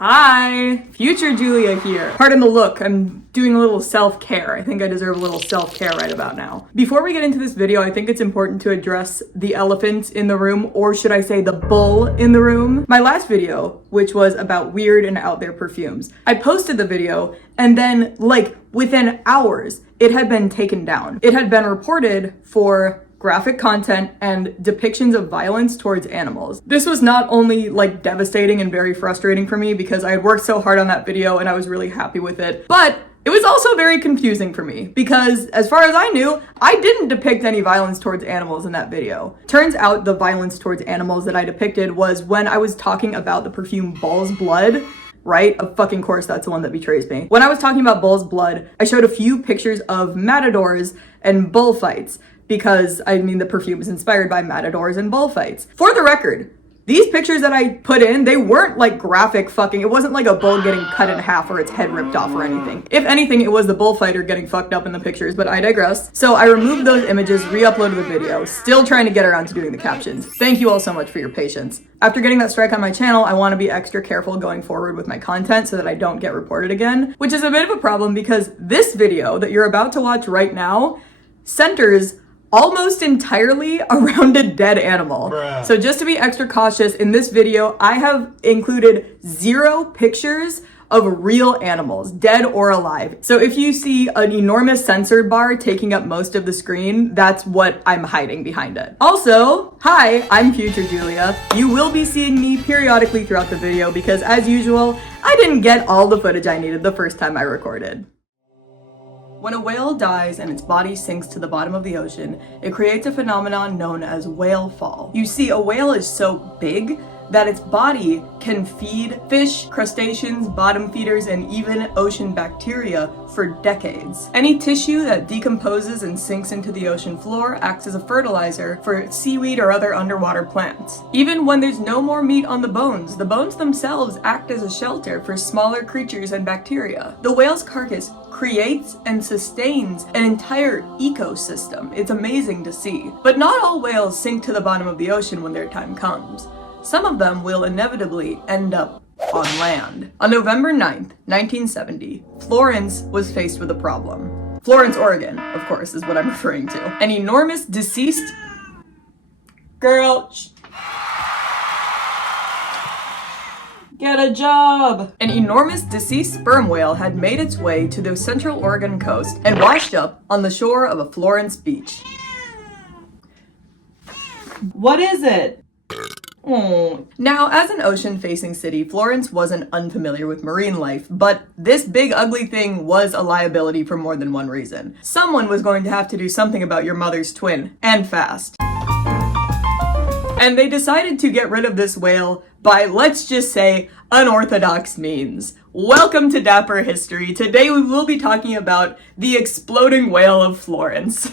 Hi, future Julia here. Pardon the look, I'm doing a little self-care. I think I deserve a little self-care right about now. Before we get into this video, I think it's important to address the elephant in the room, or should I say the bull in the room. My last video, which was about weird and out there perfumes, I posted the video and then like within hours, it had been taken down. It had been reported for graphic content and depictions of violence towards animals. This was not only like devastating and very frustrating for me because I had worked so hard on that video and I was really happy with it, but it was also very confusing for me because as far as I knew, I didn't depict any violence towards animals in that video. Turns out the violence towards animals that I depicted was when I was talking about the perfume Bull's Blood, right? Of fucking course, that's the one that betrays me. When I was talking about Bull's Blood, I showed a few pictures of matadors and bullfights because, I mean, the perfume is inspired by matadors and bullfights. For the record, these pictures that I put in, they weren't like graphic fucking, it wasn't like a bull getting cut in half or its head ripped off or anything. If anything, it was the bullfighter getting fucked up in the pictures, but I digress. So I removed those images, re-uploaded the video, still trying to get around to doing the captions. Thank you all so much for your patience. After getting that strike on my channel, I want to be extra careful going forward with my content so that I don't get reported again, which is a bit of a problem because this video that you're about to watch right now centers almost entirely around a dead animal. Bruh. So just to be extra cautious, in this video, I have included 0 pictures of real animals, dead or alive. So if you see an enormous censored bar taking up most of the screen, that's what I'm hiding behind it. Also, hi, I'm future Julia. You will be seeing me periodically throughout the video because as usual, I didn't get all the footage I needed the first time I recorded. When a whale dies and its body sinks to the bottom of the ocean, it creates a phenomenon known as whale fall. You see, a whale is so big that its body can feed fish, crustaceans, bottom feeders, and even ocean bacteria for decades. Any tissue that decomposes and sinks into the ocean floor acts as a fertilizer for seaweed or other underwater plants. Even when there's no more meat on the bones themselves act as a shelter for smaller creatures and bacteria. The whale's carcass creates and sustains an entire ecosystem. It's amazing to see. But not all whales sink to the bottom of the ocean when their time comes. Some of them will inevitably end up on land. On November 9th, 1970, Florence was faced with a problem. Florence, Oregon, of course, is what I'm referring to. An enormous deceased girl. Get a job! An enormous deceased sperm whale had made its way to the central Oregon coast and washed up on the shore of a Florence beach. What is it? Oh. Now, as an ocean-facing city, Florence wasn't unfamiliar with marine life, but this big ugly thing was a liability for more than one reason. Someone was going to have to do something about your mother's twin, and fast. And they decided to get rid of this whale by, let's just say, unorthodox means. Welcome to Dapper history. Today we will be talking about the exploding whale of Florence.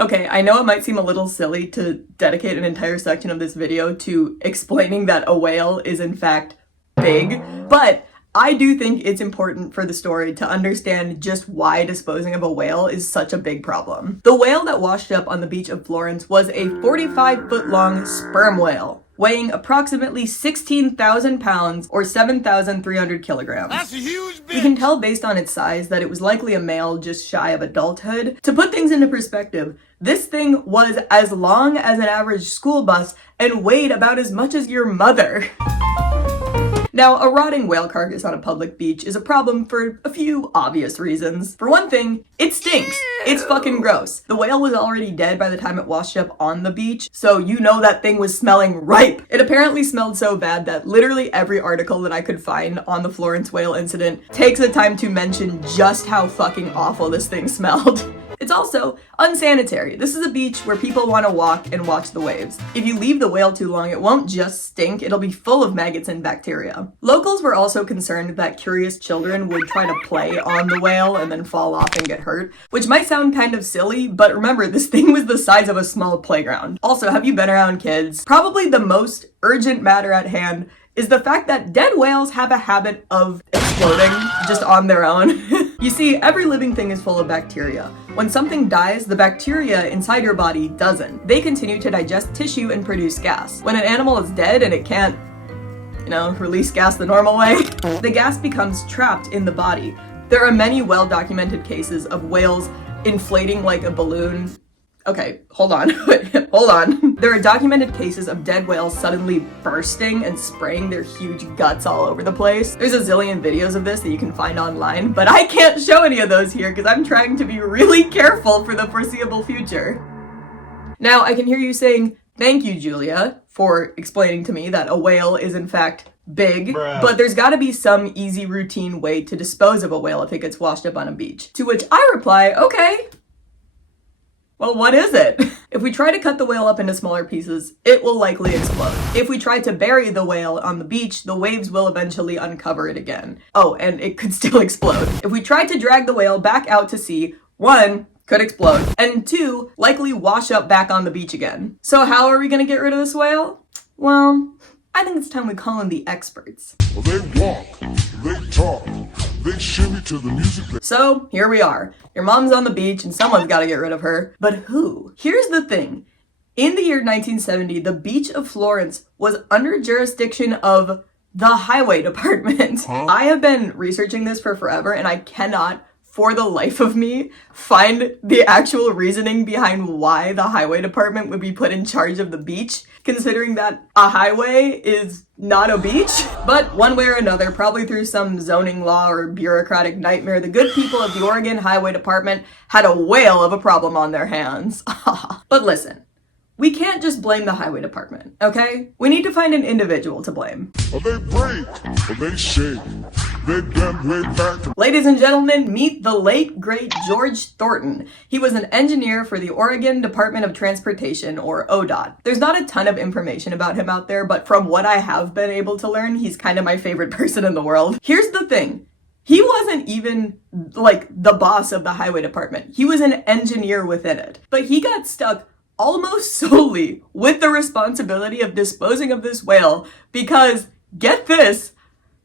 Okay, I know it might seem a little silly to dedicate an entire section of this video to explaining that a whale is in fact big, but I do think it's important for the story to understand just why disposing of a whale is such a big problem. The whale that washed up on the beach of Florence was a 45-foot-long sperm whale, weighing approximately 16,000 pounds or 7,300 kilograms. That's a huge bitch! You can tell based on its size that it was likely a male just shy of adulthood. To put things into perspective, this thing was as long as an average school bus and weighed about as much as your mother. Now, a rotting whale carcass on a public beach is a problem for a few obvious reasons. For one thing, it stinks. It's fucking gross. The whale was already dead by the time it washed up on the beach, so you know that thing was smelling ripe. It apparently smelled so bad that literally every article that I could find on the Florence whale incident takes the time to mention just how fucking awful this thing smelled. It's also unsanitary. This is a beach where people want to walk and watch the waves. If you leave the whale too long, it won't just stink, it'll be full of maggots and bacteria. Locals were also concerned that curious children would try to play on the whale and then fall off and get hurt, which might sound kind of silly, but remember, this thing was the size of a small playground. Also, have you been around kids? Probably the most urgent matter at hand is the fact that dead whales have a habit of exploding just on their own. You see, every living thing is full of bacteria. When something dies, the bacteria inside your body doesn't. They continue to digest tissue and produce gas. When an animal is dead and it can't, release gas the normal way, the gas becomes trapped in the body. There are many well-documented cases of whales inflating like a balloon. Okay, hold on. Hold on. There are documented cases of dead whales suddenly bursting and spraying their huge guts all over the place. There's a zillion videos of this that you can find online, but I can't show any of those here because I'm trying to be really careful for the foreseeable future. Now, I can hear you saying, thank you, Julia, for explaining to me that a whale is in fact big, but there's gotta be some easy routine way to dispose of a whale if it gets washed up on a beach. To which I reply, okay. Well, what is it? If we try to cut the whale up into smaller pieces, it will likely explode. If we try to bury the whale on the beach, the waves will eventually uncover it again. Oh, and it could still explode. If we try to drag the whale back out to sea, 1, could explode, and 2, likely wash up back on the beach again. So how are we gonna get rid of this whale? Well, I think it's time we call in the experts. Well, they walk, they talk, they shimmy to the music. So here we are. Your mom's on the beach and someone's gotta get rid of her. But who? Here's the thing. In the year 1970, the beach of Florence was under jurisdiction of the highway department. I have been researching this for forever and I cannot for the life of me find the actual reasoning behind why the highway department would be put in charge of the beach, considering that a highway is not a beach. But one way or another, probably through some zoning law or bureaucratic nightmare, the good people of the Oregon Highway Department had a whale of a problem on their hands. But listen, we can't just blame the highway department, okay? We need to find an individual to blame. Well, they break, well, they shake, they bend way back. Ladies and gentlemen, meet the late, great George Thornton. He was an engineer for the Oregon Department of Transportation, or ODOT. There's not a ton of information about him out there, but from what I have been able to learn, he's kind of my favorite person in the world. Here's the thing. He wasn't even, like, the boss of the highway department. He was an engineer within it. But he got stuck almost solely with the responsibility of disposing of this whale because, get this,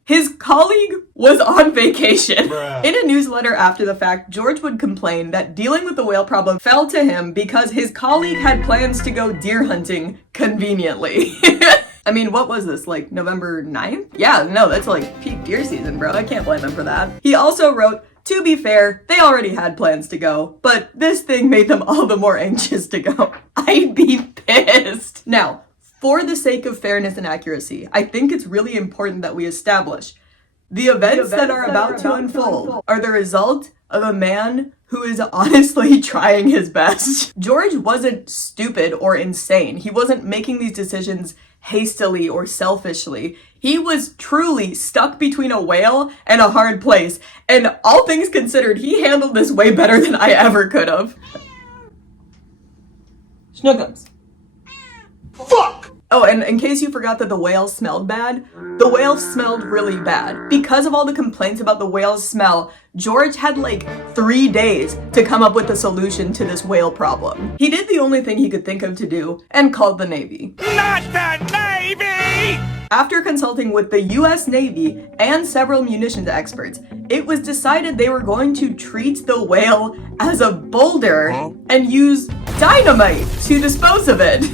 his colleague was on vacation. In a newsletter after the fact, George would complain that dealing with the whale problem fell to him because his colleague had plans to go deer hunting conveniently. I mean, what was this, like November 9th? Yeah, no, that's like peak deer season, bro. I can't blame him for that. He also wrote, to be fair, they already had plans to go, but this thing made them all the more anxious to go. I'd be pissed. Now, for the sake of fairness and accuracy, I think it's really important that we establish the events that are about to unfold are the result of a man who is honestly trying his best. George wasn't stupid or insane. He wasn't making these decisions hastily or selfishly. He was truly stuck between a whale and a hard place. And all things considered, he handled this way better than I ever could have. Schnookums. Fuck! Oh, and in case you forgot that the whale smelled bad, the whale smelled really bad. Because of all the complaints about the whale's smell, George had like 3 days to come up with a solution to this whale problem. He did the only thing he could think of to do and called the Navy. Not the Navy! After consulting with the US Navy and several munitions experts, it was decided they were going to treat the whale as a boulder and use dynamite to dispose of it.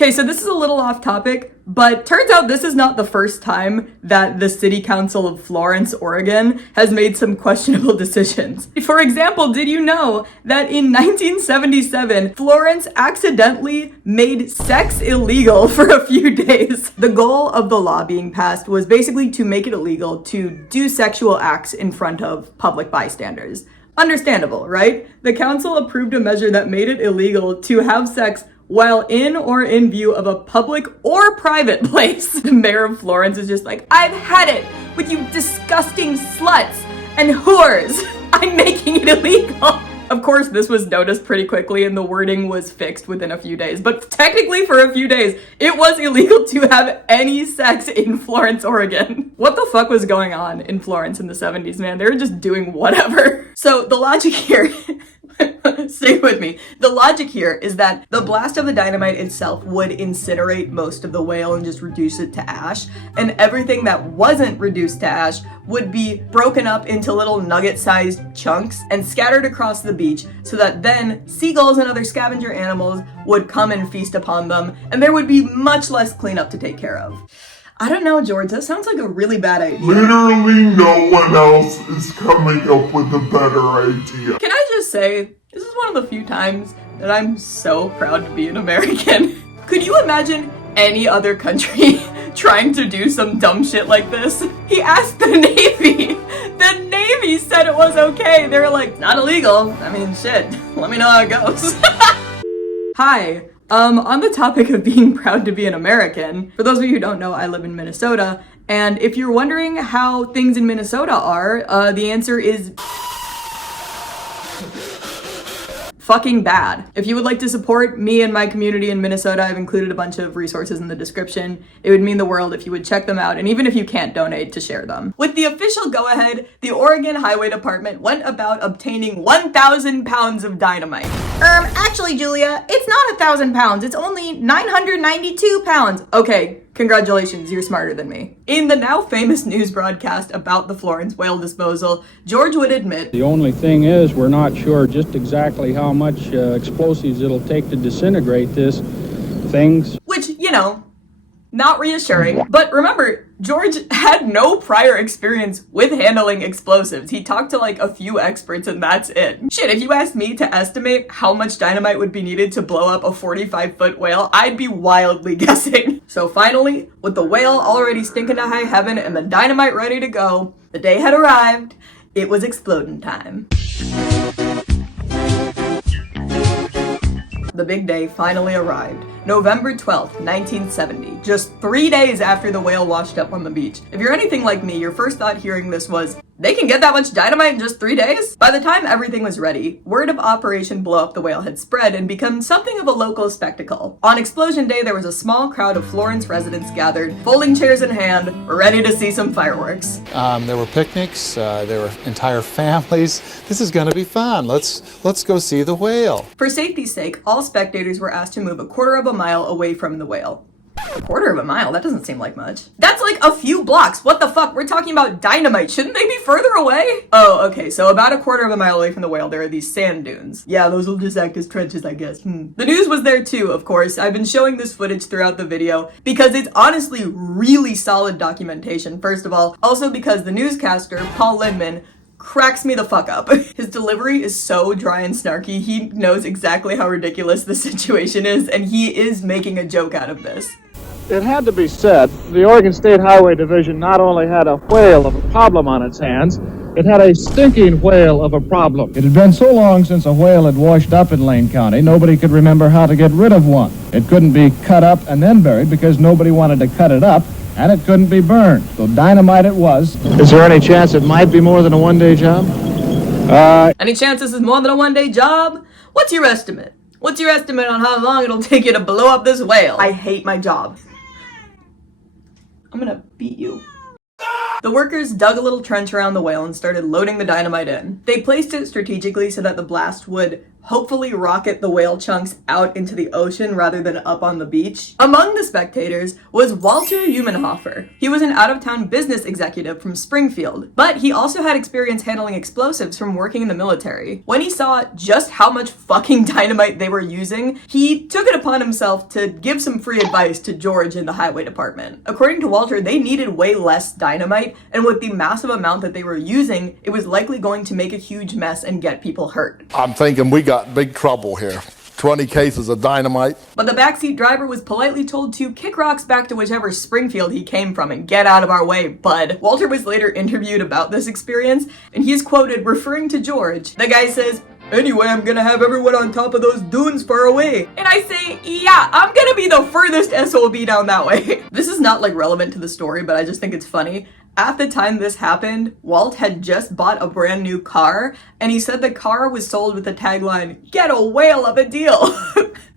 Okay, so this is a little off topic, but turns out this is not the first time that the City Council of Florence, Oregon has made some questionable decisions. For example, did you know that in 1977, Florence accidentally made sex illegal for a few days? The goal of the law being passed was basically to make it illegal to do sexual acts in front of public bystanders. Understandable, right? The council approved a measure that made it illegal to have sex while in or in view of a public or private place. The mayor of Florence is just like, I've had it with you disgusting sluts and whores. I'm making it illegal. Of course, this was noticed pretty quickly and the wording was fixed within a few days. But technically for a few days, it was illegal to have any sex in Florence, Oregon. What the fuck was going on in Florence in the 70s, man? They were just doing whatever. So the logic here... Stay with me. The logic here is that the blast of the dynamite itself would incinerate most of the whale and just reduce it to ash, and everything that wasn't reduced to ash would be broken up into little nugget-sized chunks and scattered across the beach so that then seagulls and other scavenger animals would come and feast upon them, and there would be much less cleanup to take care of. I don't know, George, that sounds like a really bad idea. Literally no one else is coming up with a better idea. Can I just say, this is one of the few times that I'm so proud to be an American. Could you imagine any other country trying to do some dumb shit like this? He asked the Navy. The Navy said it was okay. They were like, not illegal. I mean, shit. Let me know how it goes. Hi. On the topic of being proud to be an American, for those of you who don't know, I live in Minnesota, and if you're wondering how things in Minnesota are, the answer is fucking bad. If you would like to support me and my community in Minnesota, I've included a bunch of resources in the description. It would mean the world if you would check them out, and even if you can't donate, to share them. With the official go-ahead, the Oregon Highway Department went about obtaining 1,000 pounds of dynamite. Actually, Julia, it's not 1,000 pounds. It's only 992 pounds. Okay, congratulations, you're smarter than me. In the now famous news broadcast about the Florence whale disposal, George would admit, the only thing is we're not sure just exactly how much explosives it'll take to disintegrate this things. Which, you know, not reassuring. But remember, George had no prior experience with handling explosives. He talked to like a few experts and that's it. Shit, if you asked me to estimate how much dynamite would be needed to blow up a 45-foot whale, I'd be wildly guessing. So finally, with the whale already stinking to high heaven and the dynamite ready to go, the day had arrived. It was exploding time. The big day finally arrived. November 12th, 1970, just 3 days after the whale washed up on the beach. If you're anything like me, your first thought hearing this was, they can get that much dynamite in just 3 days? By the time everything was ready, word of Operation Blow Up the Whale had spread and become something of a local spectacle. On Explosion Day, there was a small crowd of Florence residents gathered, folding chairs in hand, ready to see some fireworks. There were picnics, there were entire families. This is gonna be fun. Let's go see the whale. For safety's sake, all spectators were asked to move a quarter of a mile away from the whale. A quarter of a mile? That doesn't seem like much. That's like a few blocks. What the fuck? We're talking about dynamite. Shouldn't they be further away? Oh, okay. So about a quarter of a mile away from the whale, there are these sand dunes. Yeah, those will just act as trenches, I guess. The news was there too, of course. I've been showing this footage throughout the video because it's honestly really solid documentation, first of all. Also because the newscaster, Paul Lindman, cracks me the fuck up. His delivery is so dry and snarky. He knows exactly how ridiculous the situation is, and he is making a joke out of this. It had to be said, the Oregon State Highway Division not only had a whale of a problem on its hands, it had a stinking whale of a problem. It had been so long since a whale had washed up in Lane County, nobody could remember how to get rid of one. It couldn't be cut up and then buried because nobody wanted to cut it up, and it couldn't be burned. So dynamite it was. Is there any chance it might be more than a one-day job? Any chance this is more than a one-day job? What's your estimate? What's your estimate on how long it'll take you to blow up this whale? I hate my job. I'm gonna beat you. The workers dug a little trench around the whale and started loading the dynamite in. They placed it strategically so that the blast would hopefully rocket the whale chunks out into the ocean rather than up on the beach. Among the spectators was Walter Humenhofer. He was an out-of-town business executive from Springfield, but he also had experience handling explosives from working in the military. When he saw just how much fucking dynamite they were using, he took it upon himself to give some free advice to George in the highway department. According to Walter, they needed way less dynamite, and with the massive amount that they were using, it was likely going to make a huge mess and get people hurt. I'm thinking we got big trouble here. 20 cases of dynamite. But the backseat driver was politely told to kick rocks back to whichever Springfield he came from and get out of our way, bud. Walter was later interviewed about this experience, and he's quoted referring to George. The guy says, "Anyway, I'm gonna have everyone on top of those dunes far away." And I say, yeah, I'm gonna be the furthest SOB down that way. This is not like relevant to the story, but I just think it's funny. At the time this happened, Walt had just bought a brand new car, and he said the car was sold with the tagline, "Get a whale of a deal."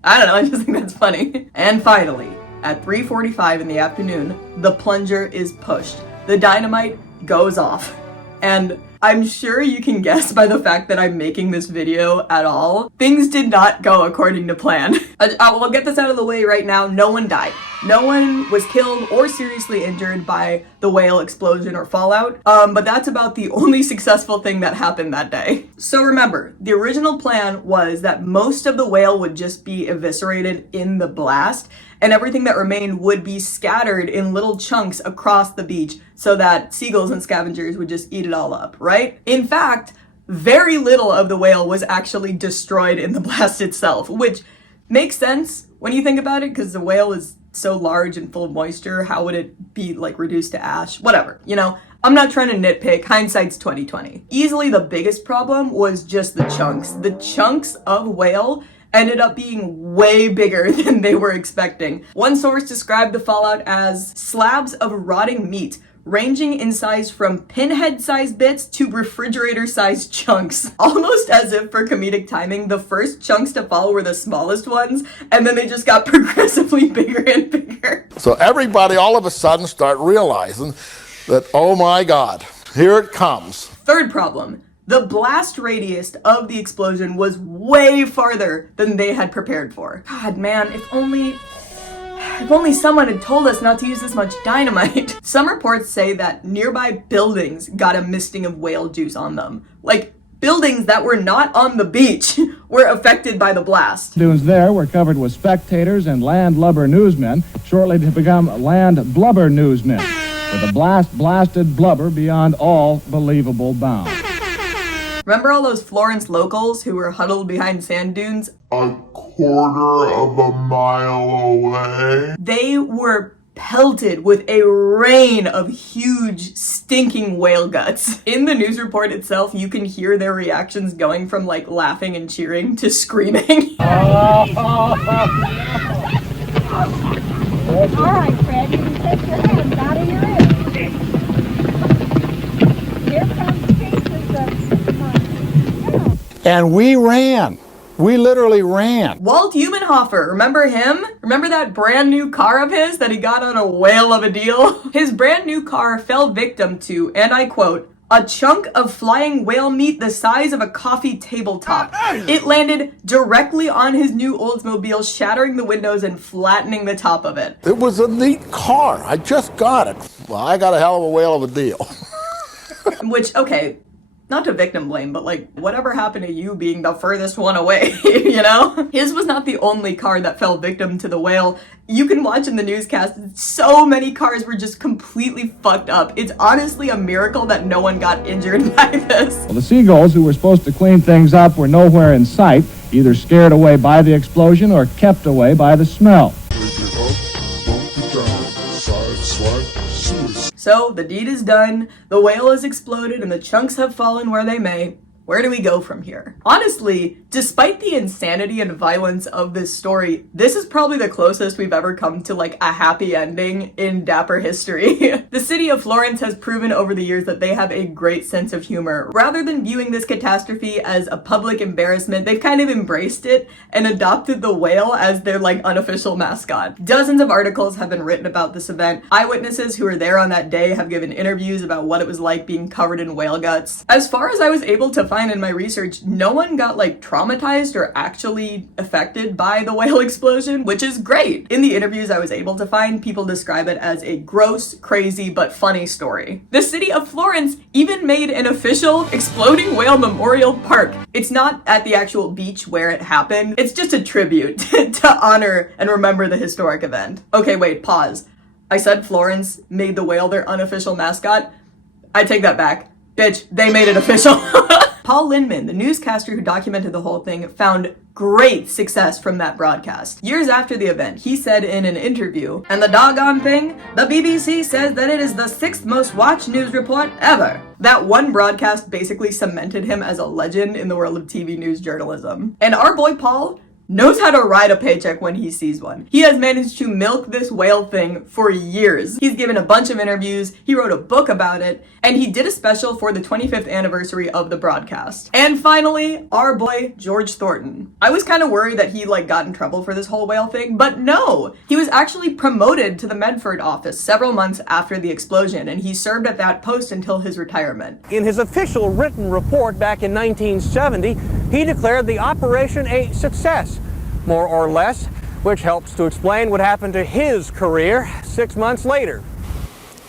I don't know, I just think that's funny. And finally, at 3:45 in the afternoon, the plunger is pushed. The dynamite goes off. And I'm sure you can guess by the fact that I'm making this video at all. Things did not go according to plan. I'll get this out of the way right now. No one died. No one was killed or seriously injured by the whale explosion or fallout, but that's about the only successful thing that happened that day. So remember, the original plan was that most of the whale would just be eviscerated in the blast, and everything that remained would be scattered in little chunks across the beach so that seagulls and scavengers would just eat it all up, right? In fact, very little of the whale was actually destroyed in the blast itself, which makes sense when you think about it, because the whale is so large and full of moisture. How would it be like reduced to ash? Whatever, you know? I'm not trying to nitpick, hindsight's 2020. Easily the biggest problem was just the chunks. The chunks of whale ended up being way bigger than they were expecting. One source described the fallout as slabs of rotting meat, ranging in size from pinhead-sized bits to refrigerator-sized chunks. Almost as if for comedic timing, the first chunks to fall were the smallest ones, and then they just got progressively bigger and bigger. So everybody all of a sudden start realizing that, oh my God, here it comes. Third problem. The blast radius of the explosion was way farther than they had prepared for. God, man, if only someone had told us not to use this much dynamite. Some reports say that nearby buildings got a misting of whale juice on them. Like, buildings that were not on the beach were affected by the blast. Dunes there were covered with spectators and landlubber newsmen, shortly to become land blubber newsmen, with the blast blasted blubber beyond all believable bounds. Remember all those Florence locals who were huddled behind sand dunes? A quarter of a mile away. They were pelted with a rain of huge, stinking whale guts. In the news report itself, you can hear their reactions going from like laughing and cheering to screaming. All right, Fred, you can take your hands out of your ears. Here comes pieces of... And we ran. We literally ran. Walt Humenhofer, remember him? Remember that brand new car of his that he got on a whale of a deal? His brand new car fell victim to, and I quote, a chunk of flying whale meat the size of a coffee tabletop. It landed directly on his new Oldsmobile, shattering the windows and flattening the top of it. It was a neat car. I just got it. Well, I got a hell of a whale of a deal. Which, okay, not to victim blame, but like, whatever happened to you being the furthest one away, you know? His was not the only car that fell victim to the whale. You can watch in the newscast, so many cars were just completely fucked up. It's honestly a miracle that no one got injured by this. Well, the seagulls who were supposed to clean things up were nowhere in sight, either scared away by the explosion or kept away by the smell. Break it up, bump it down, side swipe, suicide. So the deed is done, the whale has exploded, and the chunks have fallen where they may. Where do we go from here? Honestly, despite the insanity and violence of this story, this is probably the closest we've ever come to like a happy ending in Dapper history. The city of Florence has proven over the years that they have a great sense of humor. Rather than viewing this catastrophe as a public embarrassment, they've kind of embraced it and adopted the whale as their like unofficial mascot. Dozens of articles have been written about this event. Eyewitnesses who were there on that day have given interviews about what it was like being covered in whale guts. As far as I was able to find in my research, no one got like traumatized or actually affected by the whale explosion, which is great. In the interviews I was able to find, people describe it as a gross, crazy, but funny story. The city of Florence even made an official exploding whale memorial park. It's not at the actual beach where it happened. It's just a tribute to honor and remember the historic event. Okay, wait, pause. I said Florence made the whale their unofficial mascot. I take that back. Bitch, they made it official. Paul Lindman, the newscaster who documented the whole thing, found great success from that broadcast. Years after the event, he said in an interview, "And the doggone thing, the BBC says that it is the 6th most watched news report ever." That one broadcast basically cemented him as a legend in the world of TV news journalism. And our boy Paul knows how to ride a paycheck when he sees one. He has managed to milk this whale thing for years. He's given a bunch of interviews, he wrote a book about it, and he did a special for the 25th anniversary of the broadcast. And finally, our boy, George Thornton. I was kind of worried that he got in trouble for this whole whale thing, but no! He was actually promoted to the Medford office several months after the explosion, and he served at that post until his retirement. In his official written report back in 1970, he declared the operation a success, more or less, which helps to explain what happened to his career 6 months later.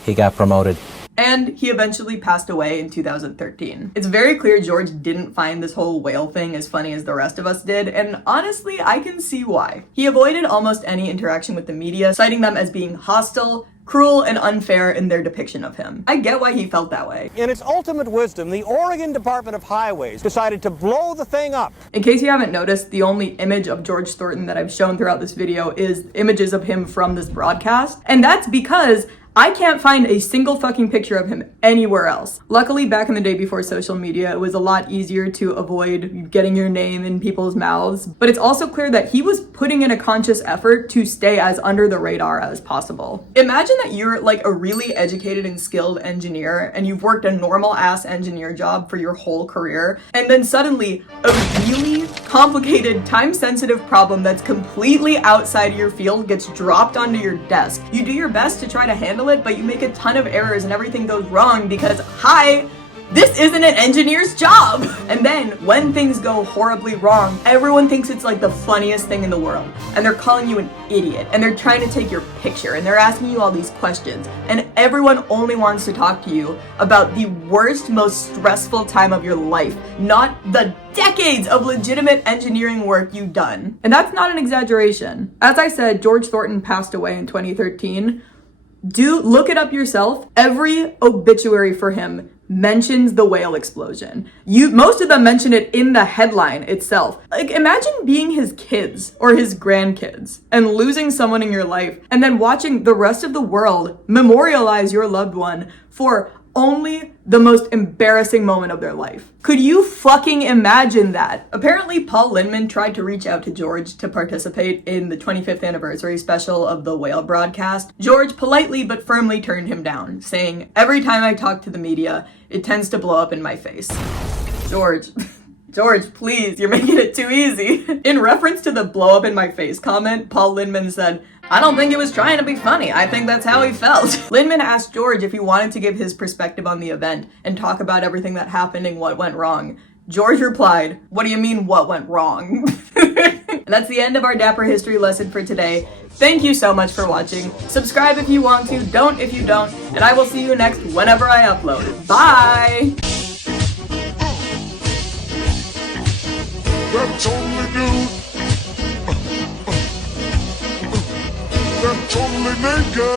He got promoted. And he eventually passed away in 2013. It's very clear George didn't find this whole whale thing as funny as the rest of us did, and honestly, I can see why. He avoided almost any interaction with the media, citing them as being hostile, cruel, and unfair in their depiction of him. I get why he felt that way. In its ultimate wisdom, the Oregon Department of Highways decided to blow the thing up. In case you haven't noticed, the only image of George Thornton that I've shown throughout this video is images of him from this broadcast, and that's because I can't find a single fucking picture of him anywhere else. Luckily, back in the day before social media, it was a lot easier to avoid getting your name in people's mouths. But it's also clear that he was putting in a conscious effort to stay as under the radar as possible. Imagine that you're a really educated and skilled engineer and you've worked a normal ass engineer job for your whole career, and then suddenly a really complicated, time-sensitive problem that's completely outside your field gets dropped onto your desk. You do your best to try to handle it, but you make a ton of errors and everything goes wrong because, hi, this isn't an engineer's job. And then when things go horribly wrong, everyone thinks it's the funniest thing in the world, and they're calling you an idiot, and they're trying to take your picture, and they're asking you all these questions, and everyone only wants to talk to you about the worst, most stressful time of your life, not the decades of legitimate engineering work you've done. And that's not an exaggeration. As I said, George Thornton passed away in 2013. Look it up yourself. Every obituary for him mentions the whale explosion. Most of them mention it in the headline itself. Imagine being his kids or his grandkids and losing someone in your life and then watching the rest of the world memorialize your loved one for only the most embarrassing moment of their life. Could you fucking imagine that? Apparently, Paul Lindman tried to reach out to George to participate in the 25th anniversary special of the whale broadcast. George politely but firmly turned him down, saying, "Every time I talk to the media, it tends to blow up in my face." George, please, you're making it too easy. In reference to the blow up in my face comment, Paul Lindman said, "I don't think he was trying to be funny. I think that's how he felt." Lindman asked George if he wanted to give his perspective on the event and talk about everything that happened and what went wrong. George replied, "What do you mean, what went wrong?" And that's the end of our Dapper history lesson for today. Thank you so much for watching. Subscribe if you want to, don't if you don't, and I will see you next whenever I upload. Bye! That's only dude. That's only naked.